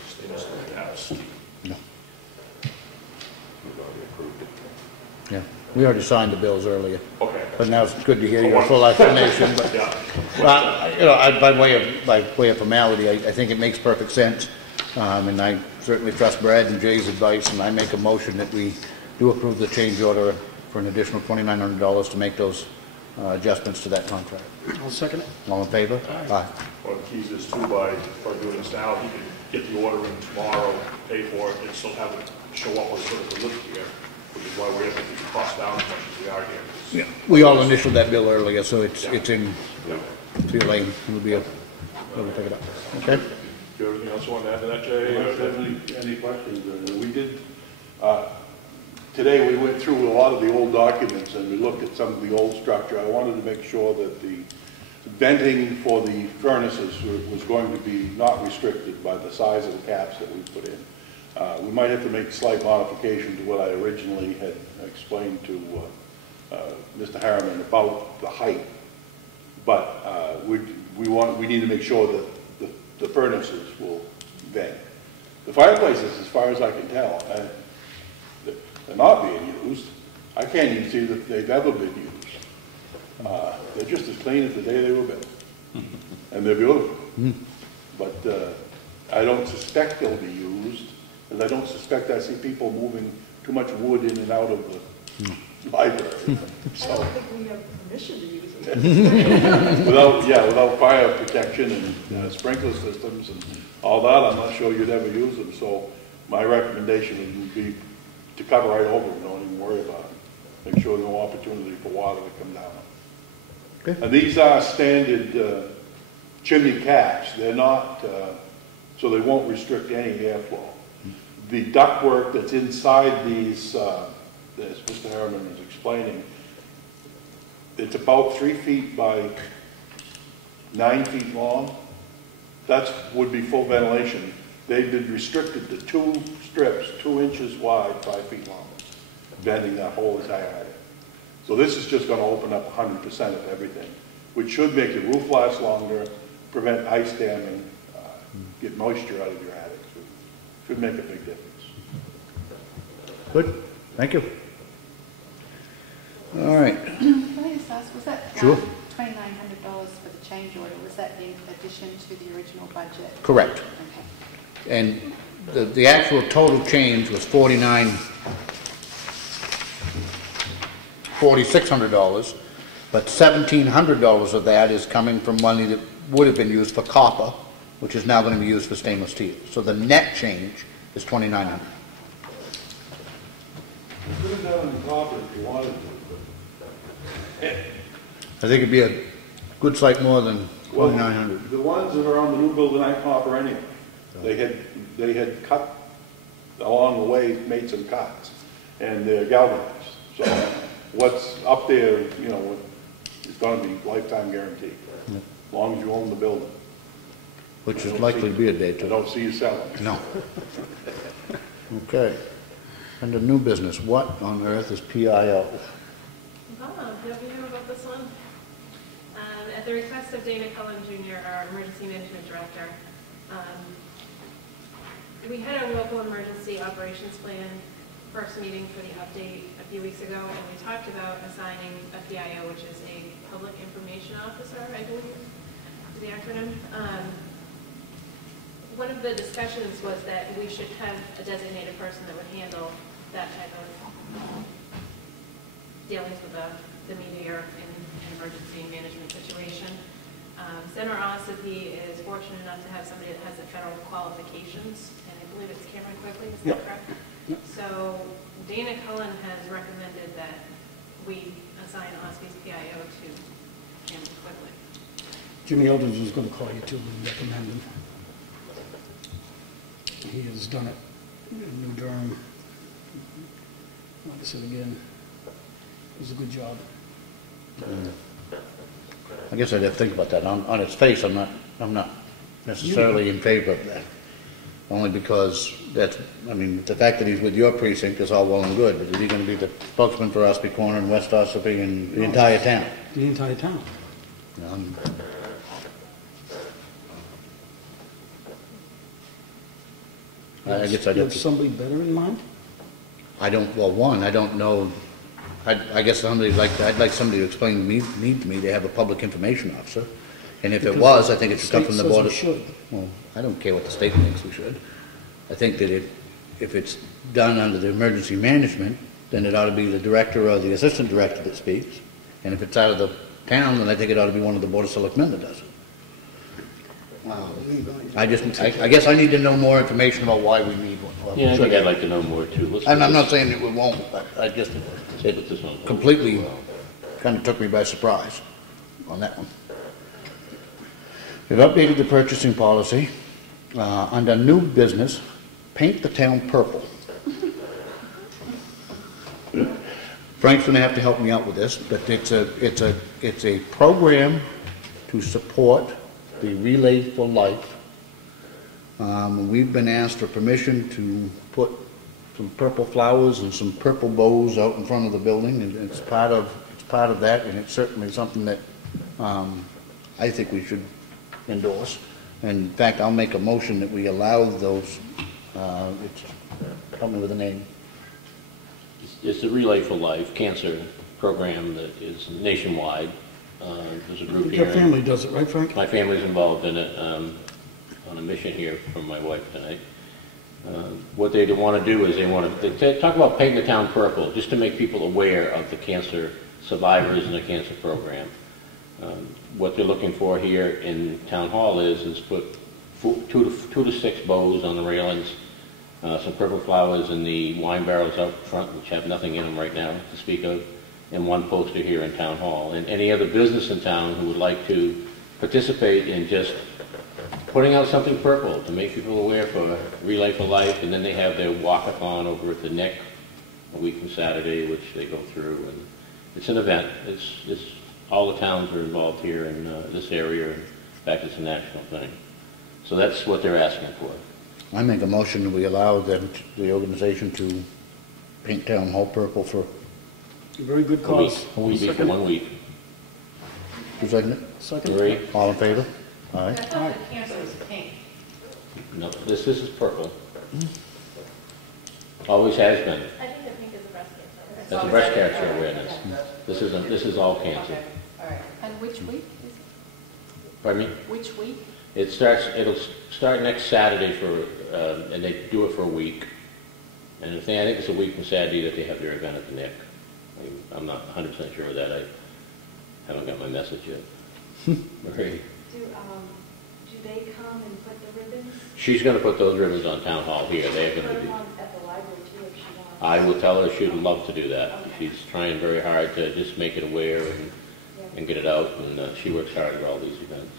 caps. No. We've already approved it. Yeah, we already signed the bills earlier, Okay. but now it's good to hear your full explanation, but, Yeah. you know, by way of formality, I think it makes perfect sense. And I certainly trust Brad and Jay's advice, and I make a motion that we do approve the change order for an additional $2,900 to make those adjustments to that contract. I'll second it. All in favor? Aye. One of the keys is too, by doing this now, he can get the order in tomorrow, pay for it, and still have it show up with sort of the look here, which is why we're able to keep the cost down as much as we are here. Yeah, we all initialed that bill earlier, so it's in Yeah. your lane. We'll pick it up. Okay? Do you have anything else you want to add to that, Jay? Unless there are any questions, we did, today we went through a lot of the old documents and we looked at some of the old structure. I wanted to make sure that the venting for the furnaces was going to be not restricted by the size of the caps that we put in. We might have to make a slight modification to what I originally had explained to Mr. Harriman about the height, but we need to make sure that the furnaces will vent. The fireplaces, as far as I can tell, they're not being used. I can't even see that they've ever been used. They're just as clean as the day they were built, and they're beautiful. But I don't suspect they'll be used, and I don't suspect I see people moving too much wood in and out of the library. I don't think we have permission to use it. Without fire protection and sprinkler systems and all that, I'm not sure you'd ever use them. So my recommendation would be to cover right over them, don't even worry about it. Make sure no opportunity for water to come down. Okay. And these are standard chimney caps. They're not, so they won't restrict any airflow. The ductwork that's inside these, as Mr. Harriman was explaining, it's about 3 feet by 9 feet long. That would be full ventilation. They've been restricted to 2 strips, 2 inches wide, 5 feet long, venting that whole entire attic. So this is just going to open up 100% of everything, which should make the roof last longer, prevent ice damming, get moisture out of your attic. So should make a big difference. Good, thank you. All right. Can I just ask, was that Sure. $2,900 for the change order, was that in addition to the original budget? Correct. Okay. And the actual total change was $4,600, but $1,700 of that is coming from money that would have been used for copper, which is now going to be used for stainless steel. So the net change is $2,900. You could have done it in copper if you wanted to. I think it'd be a good sight more than $2,900. The ones that are on the new building aren't copper anyway. They had cut along the way, made some cuts, and they're galvanized. So what's up there, you know, is going to be lifetime guaranteed, as long as you own the building. Which is likely to be a day I too. don't see you selling. No. Okay. Under new business, what on earth is PIO? Have you heard about this one? At the request of Dana Cullen Jr., our Emergency Management Director, we had a local emergency operations plan first meeting for the update a few weeks ago, and we talked about assigning a PIO, which is a Public Information Officer, I believe, is the acronym. One of the discussions was that we should have a designated person that would handle that type of dealings with the media in an emergency management situation. Senator Ossipee is fortunate enough to have somebody that has the federal qualifications, and I believe it's Cameron Quickly, is that correct? Yep. So Dana Cullen has recommended that we assign Ossipee's PIO to Cameron Quickly. Jimmy Eldridge was gonna call you too and recommend him. He has done it in New Durham. Like I said again, it was a good job. I guess I'd have to think about that. On its face, I'm not necessarily in favor of that. Only because that's, I mean, the fact that he's with your precinct is all well and good, but is he gonna be the spokesman for Ossipee Corner and West Ossipee and the entire town? The entire town. I guess I'd You have have to, somebody better in mind? I don't know, I guess I'd like somebody to explain to me they have a public information officer. And if it Because was, I think it should come from the board. The state says we should. Well, I don't care what the state thinks we should. I think that if it's done under the emergency management, then it ought to be the director or the assistant director that speaks. And if it's out of the town, then I think it ought to be one of the Board of Selectmen that does it. I guess I need to know more information about why we need one. Yeah, I think I'd like to know more too. And I'm not saying that we won't, but I just, it completely kind of took me by surprise on that one. We've updated the purchasing policy. Under new business, paint the town purple. Frank's gonna have to help me out with this, but it's a program to support the Relay for Life. We've been asked for permission to put some purple flowers and some purple bows out in front of the building, and it's part of that, and it's certainly something that I think we should endorse. And in fact, I'll make a motion that we allow those, help me with the name. It's the Relay for Life cancer program that is nationwide. There's a group here. Your family does it, right, Frank? My family's involved in it, on a mission here from my wife tonight. What they want to do is they talk about painting the town purple, just to make people aware of the cancer survivors and the cancer program. What they're looking for here in Town Hall is put two to six bows on the railings, some purple flowers in the wine barrels out front, which have nothing in them right now to speak of, and one poster here in Town Hall. And any other business in town who would like to participate in just putting out something purple to make people aware for Relay for Life, and then they have their walk-a-thon over at the Neck a week from Saturday, which they go through, and it's an event. It's all the towns are involved here in this area. In fact, it's a national thing. So that's what they're asking for. I make a motion that we allow them, the organization, to paint Town Hall purple for A very good cause. A week for 1 week. Who's second it? Second? Three. All in favor? Aye. I thought the cancer was pink. No, this is purple. Always has been. I think the pink is a breast cancer. That's a breast cancer awareness. This is all cancer. Okay, all right. And which week is Pardon me? Which week? It'll start next Saturday and they do it for a week. And I think it's a week from Saturday that they have their event at the Neck. I'm not 100% sure of that. I haven't got my message yet. Marie? Do they come and put the ribbons? She's going to put those ribbons on Town Hall here. They're going to Put be. them on at the library too if she wants. I will tell her she'd love to do that. Okay. She's trying very hard to just make it aware and get it out, and she works hard at all these events.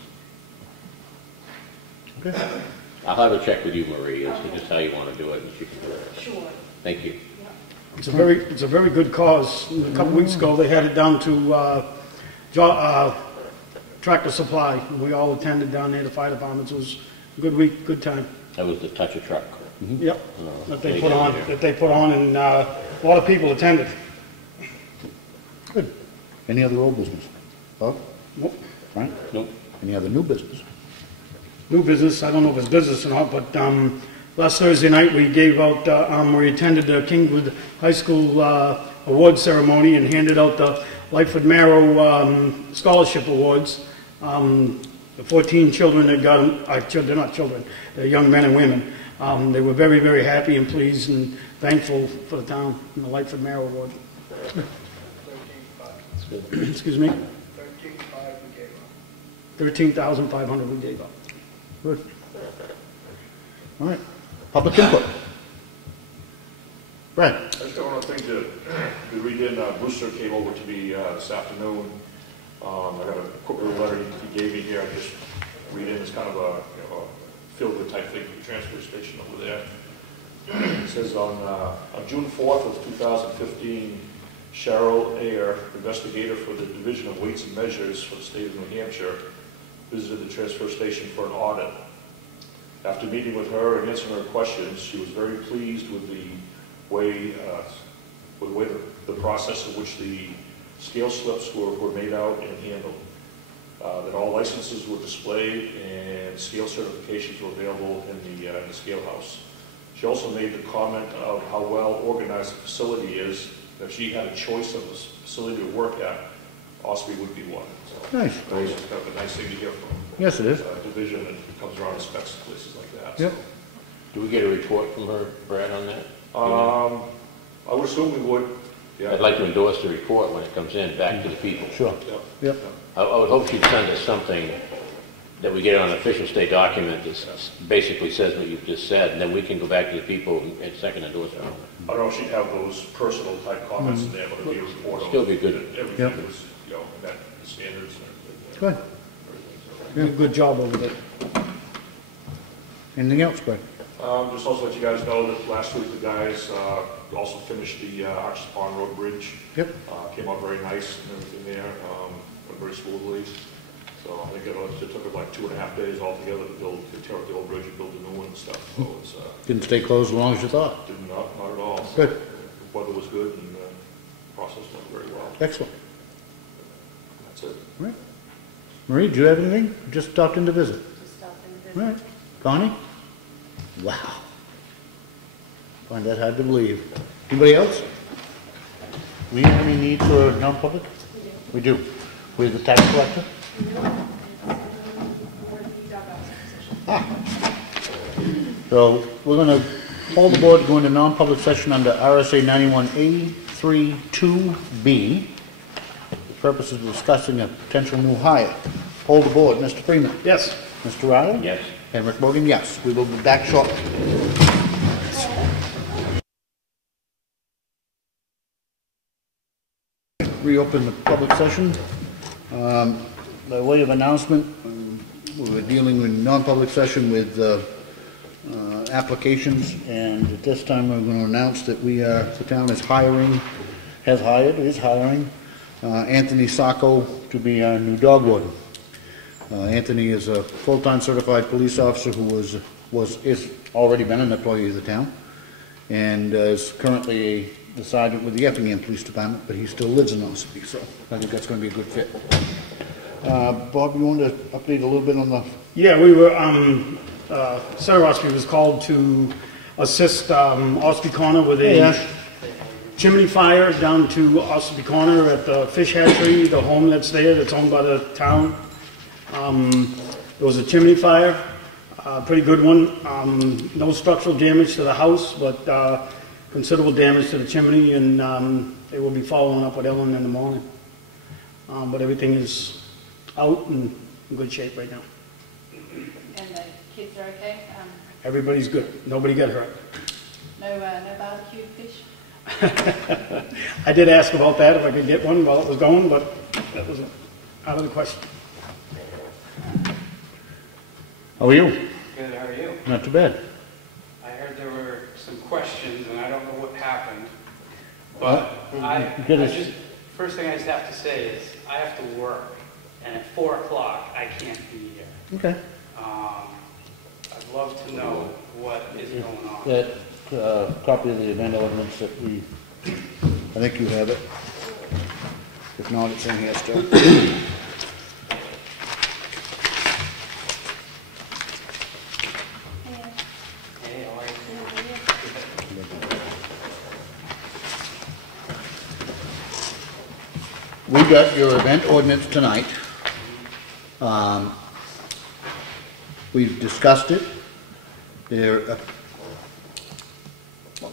Okay. I'll have a check with you, Marie, as to just how you want to do it, and she can do it. Sure. Thank you. It's a very good cause. A couple weeks ago, they had it down to Tractor Supply. We all attended down there, the fire departments. It was a good week, good time. That was the Touch a Truck. Yep, that they put There. on, and a lot of people attended. Good. Any other old business? Bob? Nope. Frank? Nope. Any other new business? New business, I don't know if it's business or not, but last Thursday night we gave out, we attended the Kingwood High School award ceremony and handed out the Lightfoot Marrow Scholarship Awards. The 14 children that got them, they're not children, they're young men and women. They were very, very happy and pleased and thankful for the town and the Lightfoot Marrow Award. 13,500 Excuse me? 13,500 we gave up. 13,500 we gave out. Good. All right. Public input. Brad? I just got one thing to read in. Brewster came over to me this afternoon I got a quick little letter he gave me here. I just read in. It's kind of a, feel-good type thing for the transfer station over there. It says on June 4th of 2015, Cheryl Ayer, investigator for the Division of Weights and Measures for the state of New Hampshire, visited the transfer station for an audit. After meeting with her and answering her questions, she was very pleased with the way, the process in which the scale slips were made out and handled. That all licenses were displayed and scale certifications were available in the scale house. She also made the comment of how well organized the facility is. If she had a choice of a facility to work at, Ossipee would be one. So Nice. it's kind of a nice thing to hear from. Yes, it is. Division and comes around and specs and places like that. Yep. So. Do we get a report from her, Brad, on that? I would assume we would. Yeah. I'd like to endorse the report when it comes in, back to the people. Sure. Yep. Yep. I would hope she'd send us something that we get on an official state document that basically says what you've just said, and then we can go back to the people and second endorse it. I don't know if she'd have those personal type comments in there, but it'd be a report. Still be good. Everything Yep. was, met the standards and everything. Good. Good job over there. Anything else, Greg? Just also let you guys know that last week the guys also finished the Arches Pond Road Bridge. Yep. Came out very nice and everything there, went very smoothly. So I think it took like 2.5 days altogether to tear up the old bridge and build a new one and stuff. So it's Didn't stay closed as long as you thought. not at all. Good. The weather was good and the process went very well. Excellent. That's it. All right. Marie, do you have anything? Just stopped in to visit. Just stop and All visit. right. Connie? Wow. Find that hard to believe. Anybody else? We have any need for non-public? We do. We're the tax collector? So we're going to hold the board to go into non-public session under RSA 91A32B. The purpose of discussing a potential new hire. Hold the board. Mr. Freeman? Yes. Mr. Riley? Yes. And Rick Morgan, yes. We will be back shortly. Reopen the public session. By way of announcement, we were dealing in non-public session with applications, and at this time we're going to announce that the town is hiring Anthony Sacco to be our new dog warden. Anthony is a full-time certified police officer who is already been an employee of the town, and is currently a sergeant with the Effingham Police Department, but he still lives in Ossipee, so I think that's going to be a good fit. Bob, you want to update a little bit on the... Yeah, we were, Senator Ossipee was called to assist Ossipee Corner with a chimney fire down to Ossipee Corner at the fish hatchery, the home that's there, that's owned by the town. There was a chimney fire, pretty good one. No structural damage to the house, but considerable damage to the chimney, and they will be following up with Ellen in the morning. But everything is out and in good shape right now. And the kids are okay? Everybody's good. Nobody got hurt. No barbecue fish? I did ask about that, if I could get one while it was going, but that was out of the question. How are you? Good, how are you? Not too bad. I heard there were some questions, and I don't know what happened, but first thing I just have to say is, I have to work, and at 4 o'clock, I can't be here. Okay. I'd love to know what is going on. That copy of the event ordinance that I think you have it. If not, it's in here still. Hey, how are you? We got your event ordinance tonight. We've discussed it. There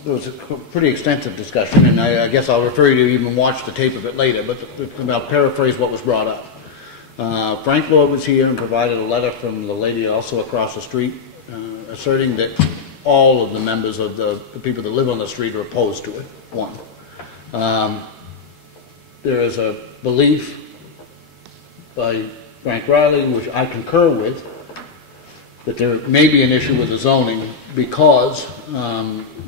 was a pretty extensive discussion, and I guess I'll refer you to even watch the tape of it later, but I'll paraphrase what was brought up. Frank Lord was here and provided a letter from the lady also across the street asserting that all of the members of the people that live on the street are opposed to it, one. There is a belief by Frank Riley, which I concur with, that there may be an issue with the zoning because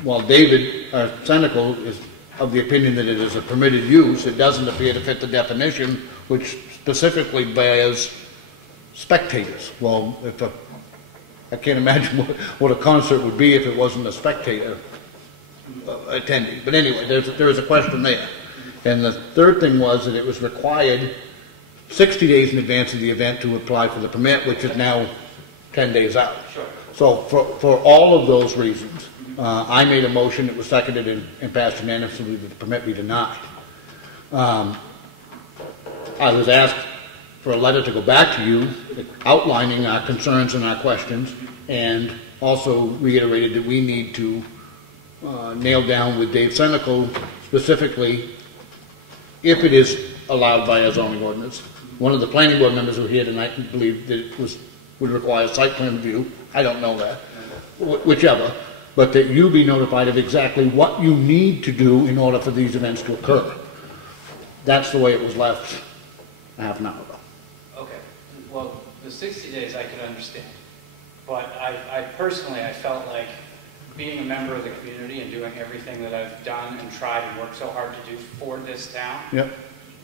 while David Senecal is of the opinion that it is a permitted use, it doesn't appear to fit the definition, which specifically bears spectators. Well, I can't imagine what a concert would be if it wasn't a spectator attending. But anyway, there is a question there. And the third thing was that it was required 60 days in advance of the event to apply for the permit, which is now 10 days out. Sure. So for all of those reasons, I made a motion, it was seconded and passed unanimously that the permit be denied. I was asked for a letter to go back to you outlining our concerns and our questions, and also reiterated that we need to nail down with Dave Senecal specifically if it is allowed by a zoning ordinance. One of the planning board members who were here tonight believed that it would require site plan review. I don't know that, whichever, but that you be notified of exactly what you need to do in order for these events to occur. That's the way it was left a half an hour ago. Okay, well, the 60 days I could understand, but I personally felt like being a member of the community and doing everything that I've done and tried and worked so hard to do for this town, Yep.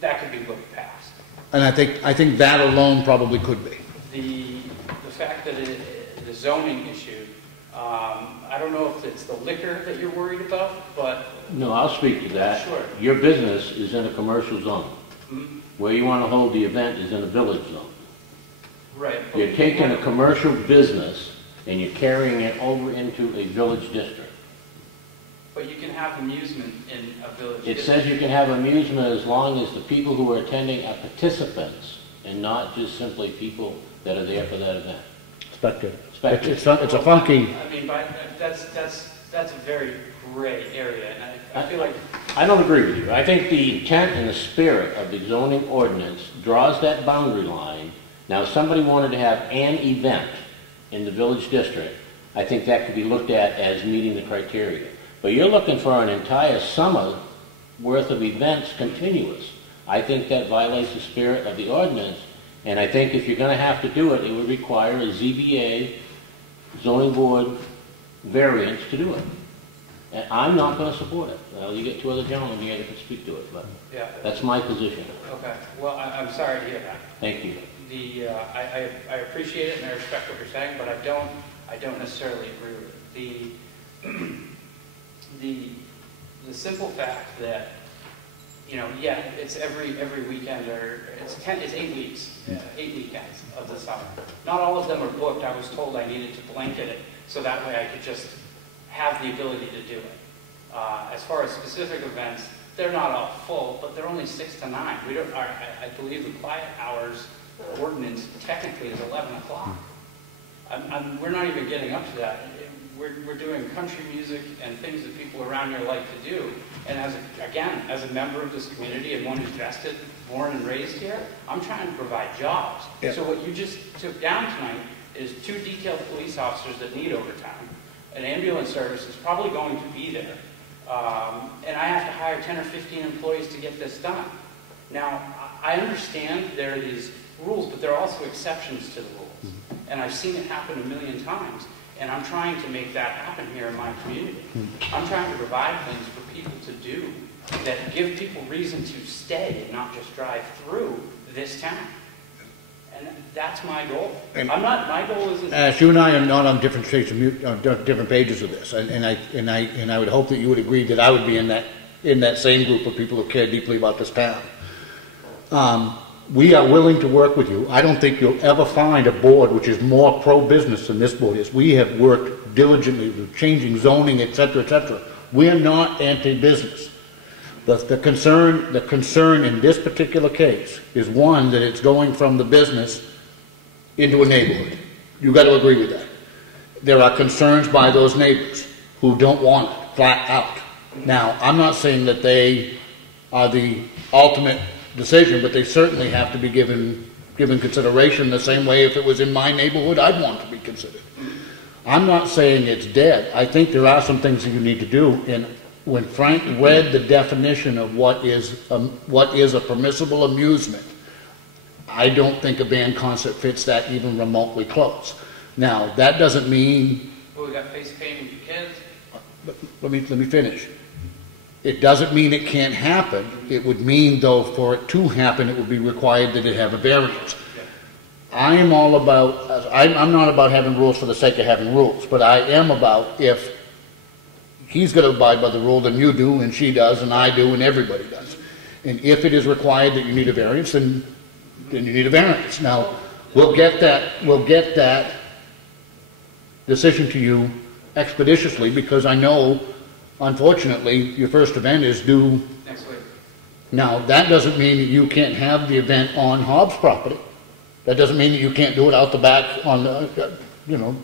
that could be looked past. And I think that alone probably could be. The fact that the zoning issue, I don't know if it's the liquor that you're worried about, but... No, I'll speak to that. Sure. Your business is in a commercial zone. Mm-hmm. Where you want to hold the event is in a village zone. Right. You're taking a commercial business and you're carrying it over into a village district. But you can have amusement in a village It district. says you can have amusement as long as the people who are attending are participants and not just simply people that are there for that event. Spectator. Spectators. It's a funky... I mean, that's a very gray area, and I feel like... I don't agree with you. I think the intent and the spirit of the zoning ordinance draws that boundary line. Now, if somebody wanted to have an event in the village district, I think that could be looked at as meeting the criteria. But you're looking for an entire summer worth of events continuous. I think that violates the spirit of the ordinance, and I think if you're going to have to do it, it would require a ZBA zoning board variance to do it. And I'm not going to support it. Well, you get two other gentlemen here that can speak to it, but Yeah. that's my position. Okay, well, I'm sorry to hear that. Thank you. I appreciate it and I respect what you're saying, but I don't necessarily agree with it. The simple fact that, you know, yeah, it's every weekend, or it's 8 weeks, 8 weekends of the summer. Not all of them are booked. I was told I needed to blanket it so that way I could just have the ability to do it. As far as specific events, they're not all full, but they're only 6 to 9. I believe the quiet hours ordinance technically is 11 o'clock. We're not even getting up to that. We're doing country music and things that people around here like to do. And as a member of this community and one who's vested, born and raised here, I'm trying to provide jobs. Yeah. So what you just took down tonight is 2 detailed police officers that need overtime. An ambulance service is probably going to be there. And I have to hire 10 or 15 employees to get this done. Now, I understand there are these rules, but there are also exceptions to the rules. And I've seen it happen a million times. And I'm trying to make that happen here in my community. I'm trying to provide things for people to do that give people reason to stay and not just drive through this town. And that's my goal. My goal isn't... you and I are not on different different pages of this, and I would hope that you would agree that I would be in that same group of people who care deeply about this town. We are willing to work with you. I don't think you'll ever find a board which is more pro-business than this board is. We have worked diligently with changing zoning, et cetera, et cetera. We're not anti-business. The concern in this particular case is one, that it's going from the business into a neighborhood. You've got to agree with that. There are concerns by those neighbors who don't want it, flat out. Now, I'm not saying that they are the ultimate decision, but they certainly have to be given consideration the same way if it was in my neighborhood, I'd want to be considered. I'm not saying it's dead. I think there are some things that you need to do, and when Frank read the definition of what is a permissible amusement, I don't think a band concert fits that even remotely close. Now, that doesn't mean, Well, we got face painting for kids. let me finish. It doesn't mean it can't happen. It would mean, though, for it to happen, it would be required that it have a variance. I am all about, I'm not about having rules for the sake of having rules, but I am about if he's going to abide by the rule, then you do, and she does, and I do, and everybody does. And if it is required that you need a variance, then you need a variance. Now, we'll get that decision to you expeditiously, because I know, unfortunately, your first event is due Next week. now. That doesn't mean that you can't have the event on Hobbs property. That doesn't mean that you can't do it out the back on the, you know,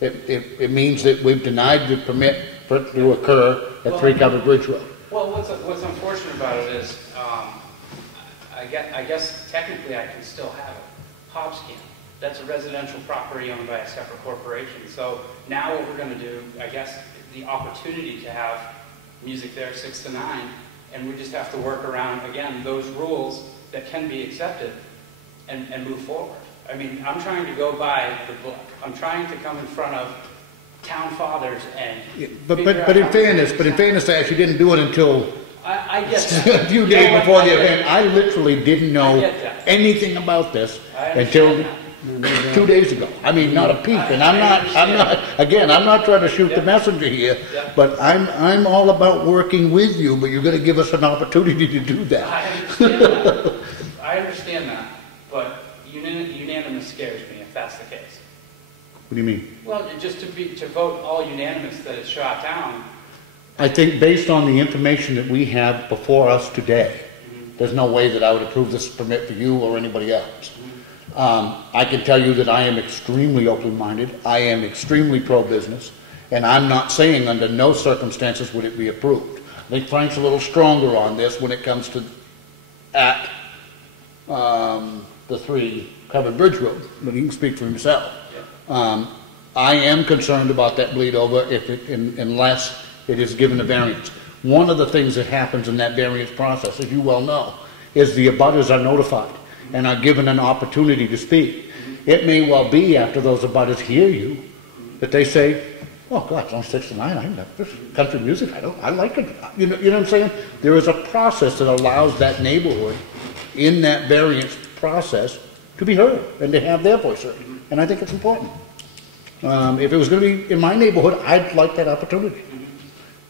it means that we've denied the permit for it to occur at 3 Covered Bridge Road. Well, what's unfortunate about it is, I guess technically I can still have it. Hobbs can't. That's a residential property owned by a separate corporation. So now what we're going to do, I guess, the opportunity to have music there 6 to 9, and we just have to work around, again, those rules that can be accepted and move forward. I mean, I'm trying to go by the book. I'm trying to come in front of town fathers and But in fairness, I actually didn't do it until I get that. a few days before the event. I literally didn't know anything about this until 2 days ago. I mean, not a peep. And I'm not trying to shoot the messenger here, but I'm all about working with you, but you're going to give us an opportunity to do that. I understand that, but unanimous scares me if that's the case. What do you mean? Well, just to vote all unanimous that it's shot down. I think based on the information that we have before us today, there's no way that I would approve this permit for you or anybody else. I can tell you that I am extremely open-minded. I am extremely pro-business, and I'm not saying under no circumstances would it be approved. I think Frank's a little stronger on this when it comes to at the 3 Covered Bridge Road, but he can speak for himself. I am concerned about that bleed over unless it is given a variance. One of the things that happens in that variance process, as you well know, is the abutters are notified and are given an opportunity to speak. It may well be after those abutters hear you that they say, oh God, it's only 6 to 9, I love this country music, I like it. You know what I'm saying? There is a process that allows that neighborhood in that variance process to be heard and to have their voice heard. And I think it's important. If it was going to be in my neighborhood, I'd like that opportunity.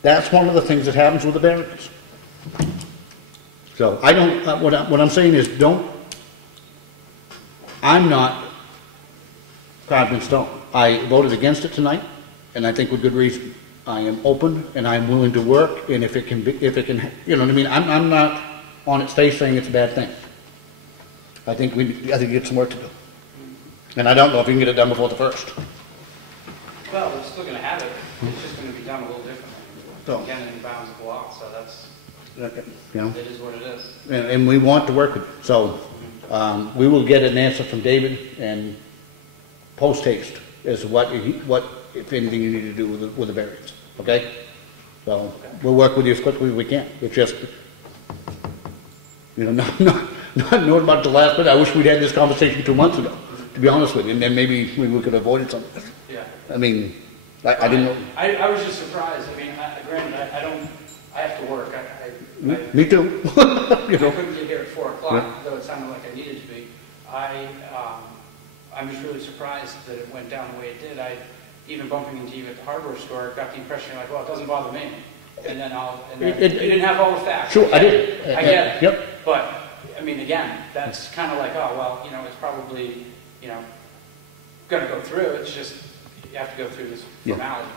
That's one of the things that happens with the variance. So I don't, what I'm saying is I'm not carved in stone. I voted against it tonight, and I think with good reason. I am open and I'm willing to work, and if it can, you know what I mean? I'm not on its face saying it's a bad thing. I think we get some work to do. And I don't know if you can get it done before the 1st. Well, we're still going to have it. It's just going to be done a little differently. So, Again, in the bounds of the law, so that's, you know, it is what it is. and we want to work with you. So we will get an answer from David and post haste as to what, if anything, you need to do with the variance. Okay? So we'll work with you as quickly as we can. It's just, you know, not knowing about the last bit. I wish we'd had this conversation 2 months ago, to be honest with you, and then maybe we could have avoided some of this. Yeah. I mean, I didn't know. I was just surprised. I mean, granted, I have to work. Me too. You know. I couldn't get here at 4 o'clock, though it sounded like I needed to be. I'm just really surprised that it went down the way it did. Even bumping into you at the hardware store, got the impression you're like, well, it doesn't bother me. And then you didn't have all the facts. Sure, I did. I get it. Yep. But, I mean, again, that's kind of like, oh, well, you know, it's probably, you know, going to go through. It's just, you have to go through this formality.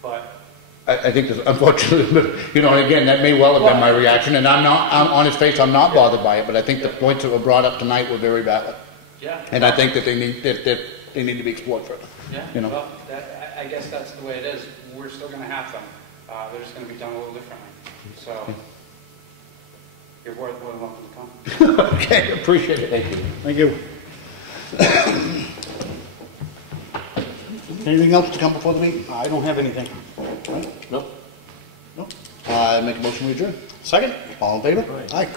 But I think there's, unfortunately, you know, and again, that may well have been my reaction, and I'm on its face, I'm not bothered by it, but I think the points that were brought up tonight were very valid. Yeah. And I think that they need to be explored further. Yeah. You know. Well, I guess that's the way it is. We're still going to have them. They're just going to be done a little differently. So you're more than welcome to come. Okay, appreciate it. Thank you. Anything else to come before the meeting? I don't have anything. Nope. Make a motion to adjourn. Second? All in favor? Aye.